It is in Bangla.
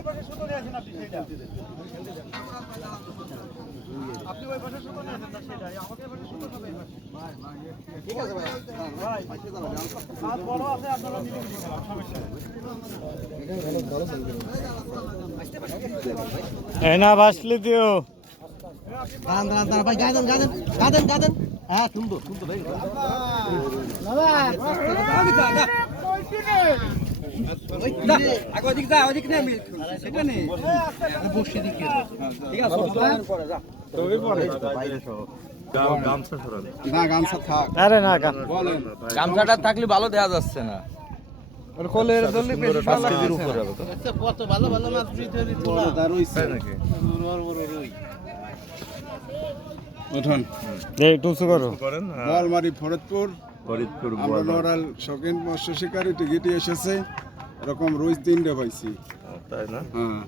ওই পাশে সুতো নিয়ে আসেন আপনি সেটা আপনি ওই পাশে সুতো নিয়ে আসেন না সেটা আমাকে ওই পাশে সুতো হবে ঠিক আছে ভাই ভাই আর বড় আছে আপনারা নিতে দিবেন সমস্যা এই না বাসলি দিও দাঁড়ান ভাই গাদেন হ্যাঁ সুন্দর ভাই বাবা আমি দাদা ওদিক যা ওদিক না মিল সেটা নেই বসে দিকে ঠিক আছে পরে যা তো এই পরে বাইরে সহ গামছা সরান না গামছা থাক আরে না বলেন গামছাটা থাকলে ভালো দেয়া যাচ্ছে না ওর কোলের দলি বেশি ভালো কেজির উপরে হবে তো আচ্ছা কত ভালো মাছ ভিতরে তোলা দার হইছে নাকি বড় রুই উঠুন এই টুসু করো করেন বলমারি ফরিদপুর ফরিদপুর আমরা নরাল শৌখিন মৎস্য শিকারী টিকিটে এসেছে এরকম রুই 3টে পাইছি তাই না হ্যাঁ